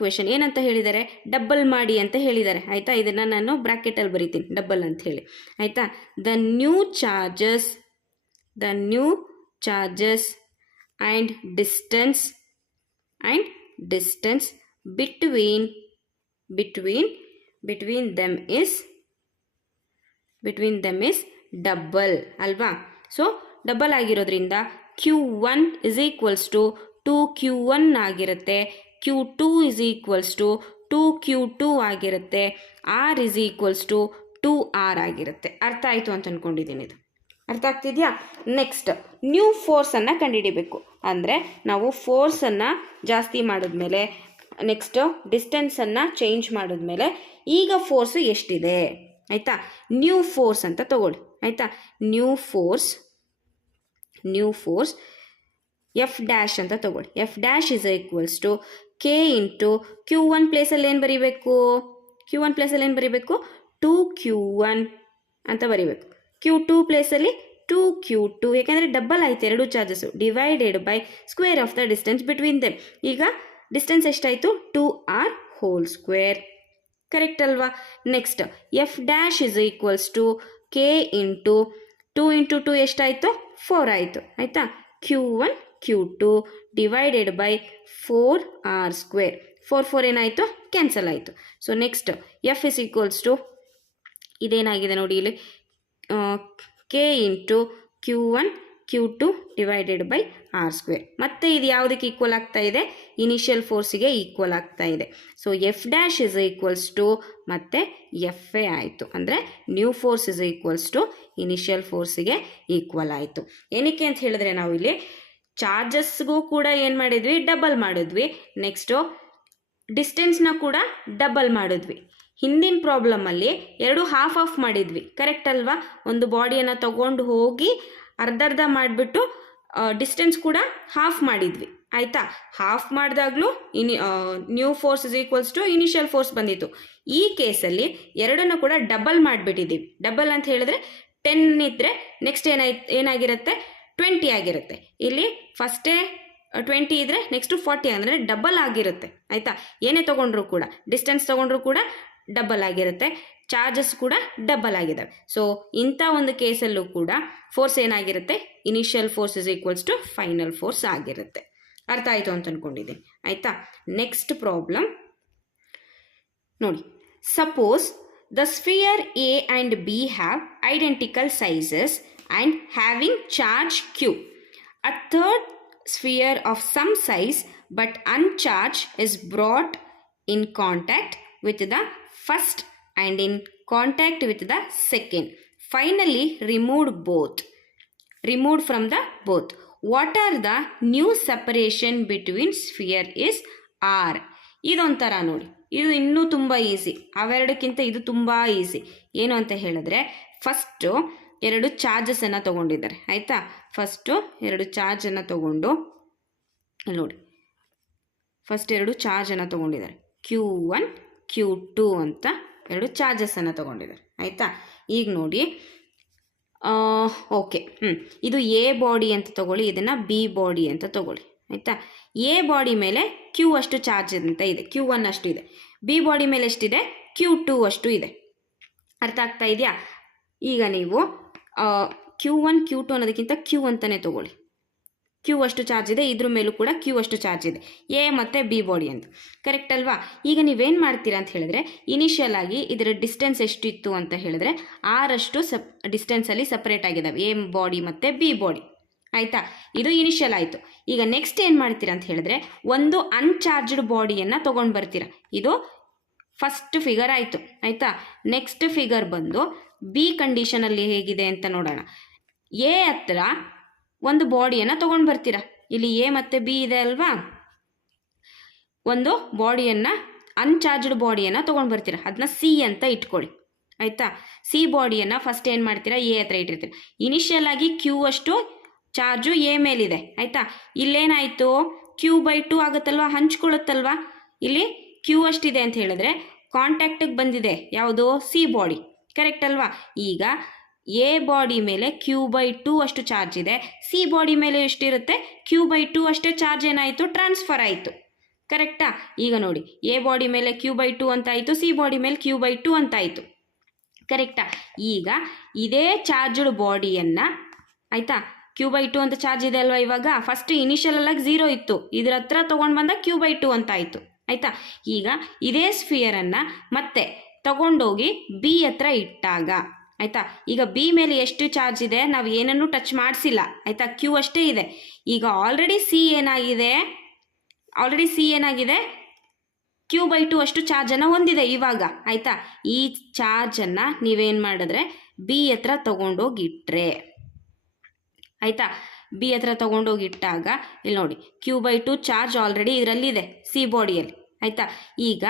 ಕ್ವೆಶನ್ ಏನಂತ ಹೇಳಿದ್ದಾರೆ, ಡಬಲ್ ಮಾಡಿ ಅಂತ ಹೇಳಿದ್ದಾರೆ, ಆಯಿತಾ. ಇದನ್ನು ನಾನು ಬ್ರ್ಯಾಕೆಟಲ್ಲಿ ಬರಿತೀನಿ, ಡಬಲ್ ಅಂತ ಹೇಳಿ, ಆಯಿತಾ. The new charges and distance between them is double ಅಲ್ವಾ. ಸೊ ಡಬಲ್ ಆಗಿರೋದ್ರಿಂದ Q1 is equals to 2Q1 ಆಗಿರುತ್ತೆ, Q2 is equals to 2Q2 ಆಗಿರುತ್ತೆ, r is equals to 2r ಆಗಿರುತ್ತೆ. ಅರ್ಥ ಆಯಿತು ಅಂತ ಅಂದ್ಕೊಂಡಿದ್ದೀನಿ. ಇದು ಅರ್ಥ ಆಗ್ತಿದೆಯಾ. ನೆಕ್ಸ್ಟ್ ನ್ಯೂ ಫೋರ್ಸನ್ನು ಕಂಡುಹಿಡಿಬೇಕು. ಅಂದರೆ ನಾವು ಫೋರ್ಸನ್ನು ಜಾಸ್ತಿ ಮಾಡಿದ್ಮೇಲೆ, ನೆಕ್ಸ್ಟು ಡಿಸ್ಟೆನ್ಸನ್ನು ಚೇಂಜ್ ಮಾಡಿದ್ಮೇಲೆ ಈಗ ಫೋರ್ಸು ಎಷ್ಟಿದೆ, ಆಯಿತಾ. ನ್ಯೂ ಫೋರ್ಸ್ ಅಂತ ತಗೊಳ್ಳಿ, ಆಯಿತಾ. ನ್ಯೂ ಫೋರ್ಸ್ F ಡ್ಯಾಶ್ ಅಂತ ತಗೊಳ್ಳಿ. F dash is equals to K into Q1 ಪ್ಲೇಸಲ್ಲಿ ಏನು ಬರೀಬೇಕು, Q1 2Q1 ಅಂತ ಬರೀಬೇಕು. Q2 ಪ್ಲೇಸಲ್ಲಿ 2Q2, ಯಾಕೆಂದರೆ ಡಬಲ್ ಆಯಿತು ಎರಡು charges, divided by square of the distance between them. ಈಗ ಡಿಸ್ಟೆನ್ಸ್ ಎಷ್ಟಾಯಿತು, 2r², ಕರೆಕ್ಟ್ ಅಲ್ವಾ. Next F dash is equals to K into 2 into 2 ಎಷ್ಟಾಯಿತು, 4 ಆಯಿತು, ಆಯಿತಾ. Q1 Q2 divided by 4r², 4 ಏನಾಯಿತು, ಕ್ಯಾನ್ಸಲ್ ಆಯಿತು. So next F is equals to ಇದೇನಾಗಿದೆ ನೋಡಿ ಇಲ್ಲಿ, K into Q1 Q2 divided by r². ಮತ್ತೆ ಇದು ಯಾವುದಕ್ಕೆ ಈಕ್ವಲ್ ಆಗ್ತಾ ಇದೆ, ಇನಿಷಿಯಲ್ ಫೋರ್ಸಿಗೆ ಈಕ್ವಲ್ ಆಗ್ತಾ ಇದೆ. So F dash is equals to ಮತ್ತೆ ಎಫ್ ಎ ಆಯಿತು. ಅಂದರೆ new force is equals to initial ಫೋರ್ಸಿಗೆ ಈಕ್ವಲ್ ಆಯಿತು. ಏನಕ್ಕೆ ಅಂತ ಹೇಳಿದ್ರೆ ನಾವು ಇಲ್ಲಿ ಚಾರ್ಜಸ್ಗೂ ಕೂಡ ಏನು ಮಾಡಿದ್ವಿ, ಡಬಲ್ ಮಾಡಿದ್ವಿ. ನೆಕ್ಸ್ಟು ಡಿಸ್ಟೆನ್ಸ್ನ ಕೂಡ ಡಬಲ್ ಮಾಡಿದ್ವಿ. ಹಿಂದಿನ ಪ್ರಾಬ್ಲಮಲ್ಲಿ ಎರಡು ಹಾಫ್ ಮಾಡಿದ್ವಿ, ಕರೆಕ್ಟ್ ಅಲ್ವಾ. ಒಂದು ಬಾಡಿಯನ್ನು ತಗೊಂಡು ಹೋಗಿ ಅರ್ಧ ಮಾಡಿಬಿಟ್ಟು ಡಿಸ್ಟೆನ್ಸ್ ಕೂಡ ಹಾಫ್ ಮಾಡಿದ್ವಿ, ಆಯಿತಾ. ಹಾಫ್ ಮಾಡಿದಾಗಲೂ new force is equals to initial force ಬಂದಿತ್ತು. ಈ ಕೇಸಲ್ಲಿ ಎರಡನ್ನು ಕೂಡ ಡಬಲ್ ಮಾಡಿಬಿಟ್ಟಿದ್ದೀವಿ. ಡಬಲ್ ಅಂತ ಹೇಳಿದ್ರೆ 10 ಇದ್ದರೆ ನೆಕ್ಸ್ಟ್ ಏನಾಗಿರುತ್ತೆ, 20 ಆಗಿರುತ್ತೆ. ಇಲ್ಲಿ ಫಸ್ಟೇ 20 ಇದ್ದರೆ ನೆಕ್ಸ್ಟು 40 ಅಂದರೆ ಡಬಲ್ ಆಗಿರುತ್ತೆ, ಆಯಿತಾ. ಏನೇ ತೊಗೊಂಡ್ರು ಕೂಡ, ಡಿಸ್ಟೆನ್ಸ್ ತೊಗೊಂಡ್ರು ಕೂಡ ಡಬಲ್ ಆಗಿರುತ್ತೆ, ಚಾರ್ಜಸ್ ಕೂಡ ಡಬಲ್ ಆಗಿದ್ದಾವೆ. ಸೊ ಇಂಥ ಒಂದು ಕೇಸಲ್ಲೂ ಕೂಡ ಫೋರ್ಸ್ ಏನಾಗಿರುತ್ತೆ, initial force is equals to final force ಆಗಿರುತ್ತೆ. ಅರ್ಥ ಆಯಿತು ಅಂತ ಅಂದ್ಕೊಂಡಿದ್ದೀನಿ, ಆಯಿತಾ. ನೆಕ್ಸ್ಟ್ ಪ್ರಾಬ್ಲಮ್ ನೋಡಿ. Suppose the sphere A and B have identical sizes and having charge Q. A third sphere of some size but uncharged is brought in contact with the first and in contact with the second. Finally, removed from the both. What are the new separation between sphere is R. ಇದೊಂಥರ ನೋಡಿ, ಇದು ಇನ್ನೂ ತುಂಬ ಈಸಿ, ಅವೆರಡಕ್ಕಿಂತ ಇದು ತುಂಬ ಈಸಿ. ಏನು ಅಂತ ಹೇಳಿದ್ರೆ, ಫಸ್ಟು 2 ಚಾರ್ಜಸನ್ನು ತೊಗೊಂಡಿದ್ದಾರೆ. ಆಯಿತಾ, ಫಸ್ಟು 2 ಚಾರ್ಜನ್ನು ತೊಗೊಂಡು ನೋಡಿ, ಫಸ್ಟ್ 2 ಚಾರ್ಜನ್ನು ತೊಗೊಂಡಿದ್ದಾರೆ. Q1 Q2 ಅಂತ 2 ಚಾರ್ಜಸನ್ನು ತೊಗೊಂಡಿದ್ದಾರೆ. ಆಯಿತಾ, ಈಗ ನೋಡಿ, ಓಕೆ, ಇದು ಎ ಬಾಡಿ ಅಂತ ತಗೊಳ್ಳಿ, ಇದನ್ನು ಬಿ ಬಾಡಿ ಅಂತ ತಗೊಳ್ಳಿ. ಆಯಿತಾ, ಎ ಬಾಡಿ ಮೇಲೆ Q ಅಷ್ಟು ಚಾರ್ಜ್ ಅಂತ ಇದೆ, Q1 ಅಷ್ಟು ಇದೆ. ಬಿ ಬಾಡಿ ಮೇಲೆ ಎಷ್ಟಿದೆ? Q2 ಅಷ್ಟು ಇದೆ. ಅರ್ಥ ಆಗ್ತಾ ಇದೆಯಾ? ಈಗ ನೀವು Q1 Q2 ಅನ್ನೋದಕ್ಕಿಂತ Q ಅಂತಲೇ ತೊಗೊಳ್ಳಿ. Q ಅಷ್ಟು ಚಾರ್ಜ್ ಇದೆ, ಇದ್ರ ಮೇಲೂ ಕೂಡ Q ಅಷ್ಟು ಚಾರ್ಜ್ ಇದೆ, ಎ ಮತ್ತು ಬಿ ಬಾಡಿ ಅಂತ. ಕರೆಕ್ಟ್ ಅಲ್ವಾ? ಈಗ ನೀವೇನು ಮಾಡ್ತೀರಾ ಅಂತ ಹೇಳಿದ್ರೆ, ಇನಿಷಿಯಲ್ ಆಗಿ ಇದರ ಡಿಸ್ಟೆನ್ಸ್ ಎಷ್ಟಿತ್ತು ಅಂತ ಹೇಳಿದ್ರೆ ಆರಷ್ಟು ಡಿಸ್ಟೆನ್ಸಲ್ಲಿ ಸಪ್ರೇಟ್ ಆಗಿದ್ದಾವೆ, ಎ ಬಾಡಿ ಮತ್ತು ಬಿ ಬಾಡಿ. ಆಯಿತಾ, ಇದು ಇನಿಷಿಯಲ್ ಆಯಿತು. ಈಗ ನೆಕ್ಸ್ಟ್ ಏನು ಮಾಡ್ತೀರಾ ಅಂತ ಹೇಳಿದ್ರೆ, ಒಂದು ಅನ್ಚಾರ್ಜ್ಡ್ ಬಾಡಿಯನ್ನು ತೊಗೊಂಡು ಬರ್ತೀರಾ. ಇದು ಫಸ್ಟ್ ಫಿಗರ್ ಆಯಿತು. ಆಯಿತಾ, ನೆಕ್ಸ್ಟ್ ಫಿಗರ್ ಬಂದು ಬಿ ಕಂಡೀಷನಲ್ಲಿ ಹೇಗಿದೆ ಅಂತ ನೋಡೋಣ. ಎ ಹತ್ರ ಒಂದು ಬಾಡಿಯನ್ನು ತೊಗೊಂಡು ಬರ್ತೀರಾ. ಇಲ್ಲಿ ಎ ಮತ್ತು ಬಿ ಇದೆ ಅಲ್ವಾ, ಒಂದು ಬಾಡಿಯನ್ನು, ಅನ್ಚಾರ್ಜ್ಡ್ ಬಾಡಿಯನ್ನು ತೊಗೊಂಡು ಬರ್ತೀರಾ. ಅದನ್ನ ಸಿ ಅಂತ ಇಟ್ಕೊಳ್ಳಿ. ಆಯಿತಾ, ಸಿ ಬಾಡಿಯನ್ನು ಫಸ್ಟ್ ಏನು ಮಾಡ್ತೀರಾ, ಎ ಹತ್ರ ಇಟ್ಟಿರ್ತೀರ. ಇನಿಷಿಯಲ್ ಆಗಿ Q ಅಷ್ಟು ಚಾರ್ಜು ಎ ಮೇಲಿದೆ. ಆಯಿತಾ, ಇಲ್ಲೇನಾಯಿತು, Q/2 ಆಗುತ್ತಲ್ವ, ಹಂಚ್ಕೊಳ್ಳುತ್ತಲ್ವ. ಇಲ್ಲಿ Q ಅಷ್ಟಿದೆ ಅಂತ ಹೇಳಿದ್ರೆ ಕಾಂಟ್ಯಾಕ್ಟಿಗೆ ಬಂದಿದೆ ಯಾವುದು, ಸಿ ಬಾಡಿ. ಕರೆಕ್ಟ್ ಅಲ್ವಾ? ಈಗ ಎ ಬಾಡಿ ಮೇಲೆ Q/2 ಅಷ್ಟು ಚಾರ್ಜ್ ಇದೆ, ಸಿ ಬಾಡಿ ಮೇಲೆ ಎಷ್ಟಿರುತ್ತೆ, Q/2 ಅಷ್ಟೇ ಚಾರ್ಜ್ ಏನಾಯಿತು, ಟ್ರಾನ್ಸ್ಫರ್ ಆಯಿತು. ಕರೆಕ್ಟಾ? ಈಗ ನೋಡಿ, ಎ ಬಾಡಿ ಮೇಲೆ Q/2 ಅಂತ ಆಯಿತು, ಸಿ ಬಾಡಿ ಮೇಲೆ Q/2 ಅಂತ ಆಯಿತು. ಕರೆಕ್ಟಾ? ಈಗ ಇದೇ ಚಾರ್ಜ್ಡ್ ಬಾಡಿಯನ್ನು, ಆಯಿತಾ, Q/2 ಅಂತ ಚಾರ್ಜ್ ಇದೆ ಅಲ್ವಾ, ಇವಾಗ ಫಸ್ಟ್ ಇನಿಷಿಯಲ್ ಆಗಿ 0 ಇತ್ತು, ಇದ್ರ ಹತ್ರ ತೊಗೊಂಡು ಬಂದ Q/2 ಅಂತ ಆಯಿತು. ಆಯಿತಾ, ಈಗ ಇದೇ ಸ್ಫಿಯರನ್ನು ಮತ್ತೆ ತಗೊಂಡೋಗಿ ಬಿ ಹತ್ರ ಇಟ್ಟಾಗ, ಆಯಿತಾ, ಈಗ ಬಿ ಮೇಲೆ ಎಷ್ಟು ಚಾರ್ಜ್ ಇದೆ, ನಾವು ಏನನ್ನೂ ಟಚ್ ಮಾಡಿಸಿಲ್ಲ. ಆಯಿತಾ, Q ಅಷ್ಟೇ ಇದೆ. ಈಗ ಆಲ್ರೆಡಿ ಸಿ ಏನಾಗಿದೆ, Q/2 ಅಷ್ಟು ಚಾರ್ಜನ್ನು ಹೊಂದಿದೆ ಇವಾಗ. ಆಯಿತಾ, ಈ ಚಾರ್ಜನ್ನು ನೀವೇನು ಮಾಡಿದ್ರೆ ಬಿ ಹತ್ರ ತೊಗೊಂಡೋಗಿಟ್ರೆ, ಆಯಿತಾ, ಬಿ ಹತ್ರ ತೊಗೊಂಡೋಗಿಟ್ಟಾಗ ಇಲ್ಲಿ ನೋಡಿ, Q/2 ಚಾರ್ಜ್ ಆಲ್ರೆಡಿ ಇದರಲ್ಲಿದೆ, ಸಿ ಬಾಡಿಯಲ್ಲಿ. ಆಯಿತಾ, ಈಗ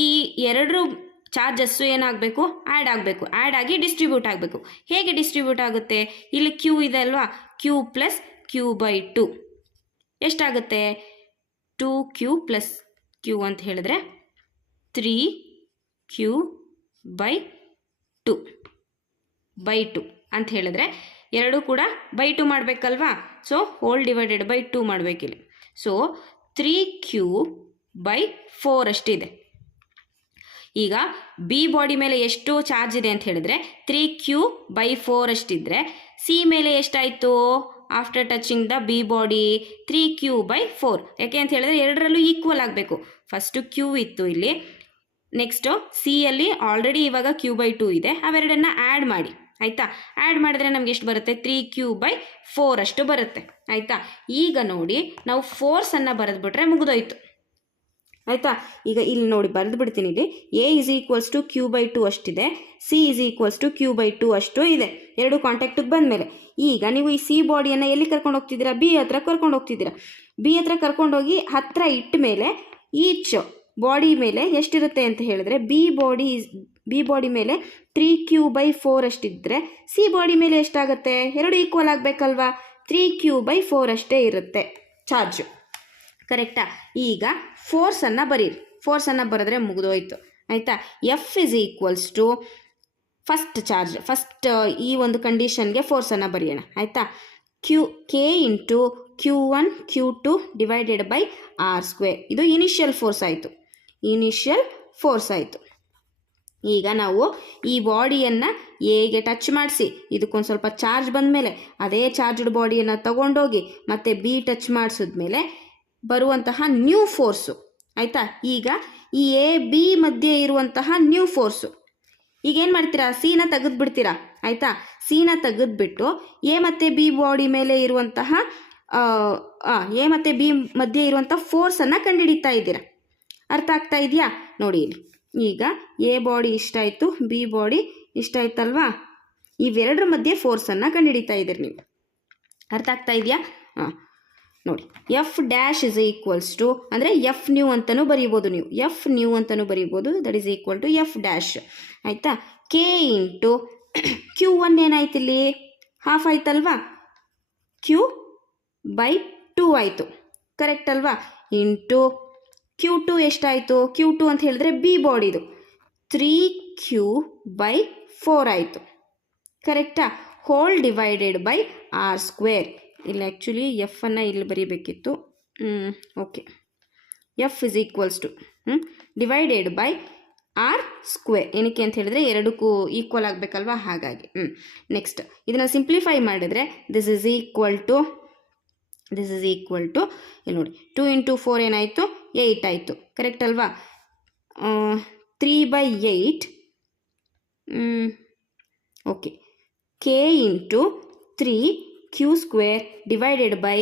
ಈ 2 ಚಾರ್ಜಸ್ಸು ಏನಾಗಬೇಕು, ಆ್ಯಡ್ ಆಗಬೇಕು, ಆ್ಯಡ್ ಆಗಿ ಡಿಸ್ಟ್ರಿಬ್ಯೂಟ್ ಆಗಬೇಕು. ಹೇಗೆ ಡಿಸ್ಟ್ರಿಬ್ಯೂಟ್ ಆಗುತ್ತೆ, ಇಲ್ಲಿ Q ಇದೆ ಅಲ್ವಾ, Q + Q/2 ಎಷ್ಟಾಗುತ್ತೆ, 2Q + Q ಅಂತ ಹೇಳಿದ್ರೆ 3Q/2 ಅಂತ ಹೇಳಿದ್ರೆ 2 ಕೂಡ /2 ಮಾಡಬೇಕಲ್ವಾ. ಸೊ ಹೋಲ್ ಡಿವೈಡೆಡ್ ಬೈ 2 ಮಾಡಬೇಕಿಲ್ಲಿ. ಸೊ 3Q/4 ಅಷ್ಟಿದೆ. ಈಗ ಬಿ ಬಾಡಿ ಮೇಲೆ ಎಷ್ಟು ಚಾರ್ಜ್ ಇದೆ ಅಂತ ಹೇಳಿದ್ರೆ 3Q/4 ಅಷ್ಟಿದ್ರೆ, ಸಿ ಮೇಲೆ ಎಷ್ಟಾಯಿತು, after touching the B body 3Q/4. ಯಾಕೆ ಅಂತ ಹೇಳಿದ್ರೆ ಎರಡರಲ್ಲೂ ಈಕ್ವಲ್ ಆಗಬೇಕು. ಫಸ್ಟು Q ಇತ್ತು ಇಲ್ಲಿ, ನೆಕ್ಸ್ಟು ಸಿಯಲ್ಲಿ ಆಲ್ರೆಡಿ ಇವಾಗ Q/2 ಇದೆ, ಅವೆರಡನ್ನು ಆ್ಯಡ್ ಮಾಡಿ. ಆಯಿತಾ, ಆ್ಯಡ್ ಮಾಡಿದ್ರೆ ನಮ್ಗೆ ಎಷ್ಟು ಬರುತ್ತೆ, 3Q/4 ಅಷ್ಟು ಬರುತ್ತೆ. ಆಯಿತಾ, ಈಗ ನೋಡಿ ನಾವು ಫೋರ್ಸನ್ನು ಬರೆದ್ಬಿಟ್ರೆ ಮುಗಿದೋಯ್ತು. ಆಯಿತಾ, ಈಗ ಇಲ್ಲಿ ನೋಡಿ ಬರೆದು ಬಿಡ್ತೀನಿ. ಇಲ್ಲಿ A = Q/2 ಅಷ್ಟಿದೆ, C = Q/2 ಅಷ್ಟು ಇದೆ, ಎರಡು ಕಾಂಟ್ಯಾಕ್ಟಿಗೆ ಬಂದಮೇಲೆ. ಈಗ ನೀವು ಈ ಸಿ ಬಾಡಿಯನ್ನು ಎಲ್ಲಿ ಕರ್ಕೊಂಡು ಹೋಗ್ತಿದ್ದೀರಾ, ಬಿ ಹತ್ರ ಕರ್ಕೊಂಡು ಹೋಗ್ತಿದ್ದೀರಾ. ಬಿ ಹತ್ರ ಕರ್ಕೊಂಡೋಗಿ ಹತ್ತಿರ ಇಟ್ಟ ಮೇಲೆ ಈಚ್ ಬಾಡಿ ಮೇಲೆ ಎಷ್ಟಿರುತ್ತೆ ಅಂತ ಹೇಳಿದ್ರೆ, ಬಿ ಬಾಡಿ ಮೇಲೆ 3Q/4 ಅಷ್ಟಿದ್ದರೆ ಸಿ ಬಾಡಿ ಮೇಲೆ ಎಷ್ಟಾಗುತ್ತೆ, ಎರಡು ಈಕ್ವಲ್ ಆಗಬೇಕಲ್ವಾ, 3Q/4 ಅಷ್ಟೇ ಇರುತ್ತೆ ಚಾರ್ಜು. ಕರೆಕ್ಟಾ? ಈಗ ಫೋರ್ಸನ್ನು ಬರೀರಿ, ಫೋರ್ಸನ್ನು ಬರೆದ್ರೆ ಮುಗಿದೋಯ್ತು. ಆಯಿತಾ, F = ಫಸ್ಟ್ ಚಾರ್ಜ್, ಫಸ್ಟ್ ಈ ಒಂದು ಕಂಡೀಷನ್ಗೆ ಫೋರ್ಸನ್ನು ಬರೆಯೋಣ. ಆಯಿತಾ, K × Q1 Q2 / R². ಇದು ಇನಿಷಿಯಲ್ ಫೋರ್ಸ್ ಆಯಿತು. ಈಗ ನಾವು ಈ ಬಾಡಿಯನ್ನು ಎಗೆ ಟಚ್ ಮಾಡಿಸಿ ಇದಕ್ಕೊಂದು ಸ್ವಲ್ಪ ಚಾರ್ಜ್ ಬಂದಮೇಲೆ ಅದೇ ಚಾರ್ಜ್ಡ್ ಬಾಡಿಯನ್ನು ತಗೊಂಡೋಗಿ ಮತ್ತೆ ಬಿ ಟಚ್ ಮಾಡಿಸಿದ್ಮೇಲೆ ಬರುವಂತಹ ನ್ಯೂ ಫೋರ್ಸು. ಆಯಿತಾ, ಈಗ ಈ ಎ ಬಿ ಮಧ್ಯೆ ಇರುವಂತಹ ನ್ಯೂ ಫೋರ್ಸು ಈಗೇನು ಮಾಡ್ತೀರಾ, ಸಿನ ತೆಗೆದುಬಿಡ್ತೀರಾ ಆಯಿತಾ. ಸಿನ ತೆಗೆದುಬಿಟ್ಟು ಎ ಮತ್ತು ಬಿ ಬಾಡಿ ಮೇಲೆ ಇರುವಂತಹ ಎ ಮತ್ತು ಬಿ ಮಧ್ಯೆ ಇರುವಂಥ ಫೋರ್ಸನ್ನು ಕಂಡುಹಿಡಿತಾ ಇದ್ದೀರಾ. ಅರ್ಥ ಆಗ್ತಾ ಇದೆಯಾ? ನೋಡಿ ಇಲ್ಲಿ ಈಗ ಎ ಬಾಡಿ ಇಷ್ಟಾಯಿತು, ಬಿ ಬಾಡಿ ಇಷ್ಟಾಯ್ತಲ್ವಾ, ಇವೆರಡರ ಮಧ್ಯೆ ಫೋರ್ಸನ್ನು ಕಂಡುಹಿಡಿತಾ ಇದ್ದೀರಿ ನೀವು. ಅರ್ಥ ಆಗ್ತಾ ಇದೆಯಾ? ಹಾಂ ನೋಡಿ, F dash is equals to ಅಂದರೆ ಎಫ್ ನ್ಯೂ ಅಂತಲೂ ಬರೀಬೋದು ನೀವು, ಎಫ್ ನ್ಯೂ ಅಂತಲೂ ಬರೀಬೋದು, that is equal to F dash ಆಯಿತಾ. ಕೆ ಇಂಟು ಕ್ಯೂ ಒನ್ ಏನಾಯ್ತು ಇಲ್ಲಿ, ಹಾಫ್ ಆಯ್ತಲ್ವಾ, ಕ್ಯೂ ಬೈ 2 ಆಯಿತು, ಕರೆಕ್ಟ್ ಅಲ್ವಾ, ಇಂಟು ಕ್ಯೂ ಟು ಎಷ್ಟಾಯಿತು, ಕ್ಯೂ ಟು ಅಂತ ಹೇಳಿದ್ರೆ ಬಿ ಬಾಡಿದು 3Q/4 ಆಯಿತು, ಕರೆಕ್ಟಾ. Whole divided by R square. ಇಲ್ಲಿ ಆ್ಯಕ್ಚುಲಿ ಎಫ್ ಅನ್ನು ಇಲ್ಲಿ ಬರೀಬೇಕಿತ್ತು. Okay, F is equals to divided by R square. ಏನಕ್ಕೆ ಅಂತ ಹೇಳಿದ್ರೆ ಎರಡಕ್ಕೂ ಈಕ್ವಲ್ ಆಗಬೇಕಲ್ವಾ, ಹಾಗಾಗಿ. ನೆಕ್ಸ್ಟ್ ಇದನ್ನು ಸಿಂಪ್ಲಿಫೈ ಮಾಡಿದ್ರೆ ದಿಸ್ ಇಸ್ ಈಕ್ವಲ್ ಟು ಇಲ್ಲಿ ನೋಡಿ 2 × 4 ಏನಾಯಿತು, 8 ಆಯಿತು, ಕರೆಕ್ಟ್ ಅಲ್ವಾ. 3/8 okay, K into 3Q² divided by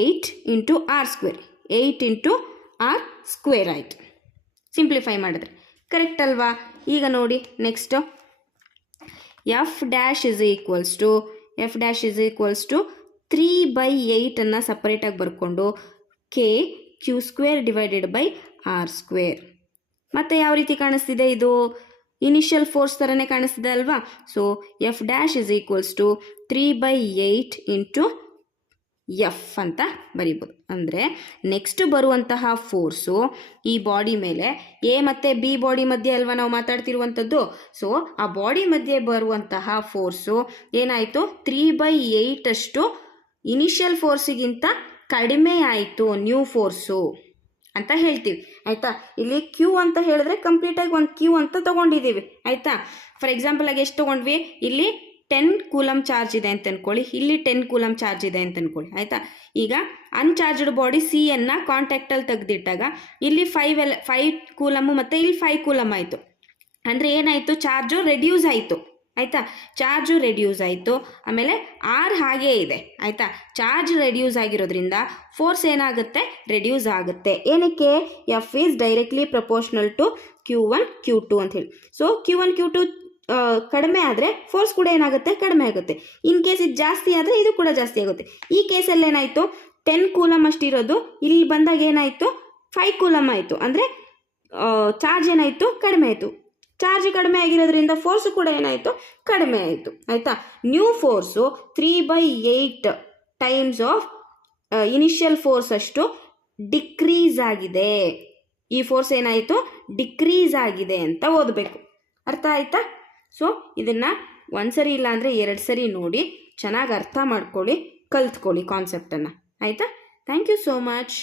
8 × R square, 8 × R square ಆಯಿತು ಸಿಂಪ್ಲಿಫೈ ಮಾಡಿದ್ರೆ, ಕರೆಕ್ಟ್ ಅಲ್ವಾ. ಈಗ ನೋಡಿ next F dash is equals to 3/8 ಅನ್ನು ಸಪ್ರೇಟಾಗಿ ಬರ್ಕೊಂಡು Q² divided by R square. ಮತ್ತು ಯಾವ ರೀತಿ ಕಾಣಿಸ್ತಿದೆ ಇದು, ಇನಿಷಿಯಲ್ ಫೋರ್ಸ್ ಥರನೇ ಕಾಣಿಸ್ತಿದೆ ಅಲ್ವಾ. So F dash is equals to 3/8 into F ಅಂತ ಬರೀಬೋದು. ಅಂದರೆ ನೆಕ್ಸ್ಟ್ ಬರುವಂತಹ ಫೋರ್ಸು ಈ ಬಾಡಿ ಮೇಲೆ ಎ ಮತ್ತು ಬಿ ಬಾಡಿ ಮಧ್ಯೆ ಅಲ್ವಾ ನಾವು ಮಾತಾಡ್ತಿರುವಂಥದ್ದು. ಸೊ ಆ ಬಾಡಿ ಮಧ್ಯೆ ಬರುವಂತಹ ಫೋರ್ಸು ಏನಾಯಿತು, 3/8 ಅಷ್ಟು ಇನಿಷಿಯಲ್ ಫೋರ್ಸಿಗಿಂತ ಕಡಿಮೆ ಆಯಿತು, ನ್ಯೂ ಫೋರ್ಸು ಅಂತ ಹೇಳ್ತೀವಿ ಆಯಿತಾ. ಇಲ್ಲಿ ಕ್ಯೂ ಅಂತ ಹೇಳಿದ್ರೆ ಕಂಪ್ಲೀಟಾಗಿ ಒಂದು ಕ್ಯೂ ಅಂತ ತೊಗೊಂಡಿದ್ದೀವಿ ಆಯಿತಾ. ಫಾರ್ ಎಕ್ಸಾಂಪಲ್ ಆಗಿ ಎಷ್ಟು ತೊಗೊಂಡ್ವಿ, ಇಲ್ಲಿ 10 ಕೂಲಮ್ ಚಾರ್ಜ್ ಇದೆ ಅಂತ ಅಂದ್ಕೊಳ್ಳಿ, ಇಲ್ಲಿ 10 ಕೂಲಮ್ ಚಾರ್ಜ್ ಇದೆ ಅಂತ ಅಂದ್ಕೊಳ್ಳಿ ಆಯಿತಾ. ಈಗ ಅನ್ಚಾರ್ಜ್ಡ್ ಬಾಡಿ ಸಿ ಅನ್ನು ಕಾಂಟ್ಯಾಕ್ಟಲ್ಲಿ ತೆಗೆದಿಟ್ಟಾಗ ಇಲ್ಲಿ 5 ಕೂಲಮ್ಮು ಮತ್ತು ಇಲ್ಲಿ 5 ಕೂಲಮ್ ಆಯಿತು. ಅಂದರೆ ಏನಾಯಿತು, ಚಾರ್ಜು ರೆಡ್ಯೂಸ್ ಆಯಿತು ಆಯಿತಾ, ಚಾರ್ಜು ರೆಡ್ಯೂಸ್ ಆಯಿತು. ಆಮೇಲೆ ಆರ್ ಹಾಗೇ ಇದೆ ಆಯಿತಾ. ಚಾರ್ಜ್ ರೆಡ್ಯೂಸ್ ಆಗಿರೋದ್ರಿಂದ ಫೋರ್ಸ್ ಏನಾಗುತ್ತೆ, ರೆಡ್ಯೂಸ್ ಆಗುತ್ತೆ. ಏನಕ್ಕೆ, F is directly proportional to Q1 Q2 ಅಂತ ಹೇಳಿ. ಸೊ Q1 Q2 ಕಡಿಮೆ ಆದರೆ ಫೋರ್ಸ್ ಕೂಡ ಏನಾಗುತ್ತೆ, ಕಡಿಮೆ ಆಗುತ್ತೆ. ಇನ್ ಕೇಸ್ ಇದು ಜಾಸ್ತಿ ಆದರೆ ಇದು ಕೂಡ ಜಾಸ್ತಿ ಆಗುತ್ತೆ. ಈ ಕೇಸಲ್ಲಿ ಏನಾಯಿತು, 10 ಕೂಲಮ್ ಅಷ್ಟಿರೋದು ಇಲ್ಲಿ ಬಂದಾಗ ಏನಾಯಿತು, 5 ಕೂಲಮ್ ಆಯಿತು. ಅಂದರೆ ಚಾರ್ಜ್ ಏನಾಯಿತು, ಕಡಿಮೆ ಆಯಿತು. ಚಾರ್ಜ್ ಕಡಿಮೆ ಆಗಿರೋದ್ರಿಂದ ಫೋರ್ಸು ಕೂಡ ಏನಾಯಿತು, ಕಡಿಮೆ ಆಯಿತು ಆಯಿತಾ. New force 3/8 times of initial force ಅಷ್ಟು ಡಿಕ್ರೀಸ್ ಆಗಿದೆ. ಈ ಫೋರ್ಸ್ ಏನಾಯಿತು, ಡಿಕ್ರೀಸ್ ಆಗಿದೆ ಅಂತ ಓದಬೇಕು. ಅರ್ಥ ಆಯ್ತಾ. ಸೊ ಇದನ್ನು ಒಂದ್ಸರಿ ಇಲ್ಲ ಅಂದರೆ 2 ಸರಿ ನೋಡಿ ಚೆನ್ನಾಗಿ ಅರ್ಥ ಮಾಡ್ಕೊಳ್ಳಿ, ಕಲ್ತ್ಕೊಳ್ಳಿ ಕಾನ್ಸೆಪ್ಟನ್ನು ಆಯಿತಾ. Thank you so much.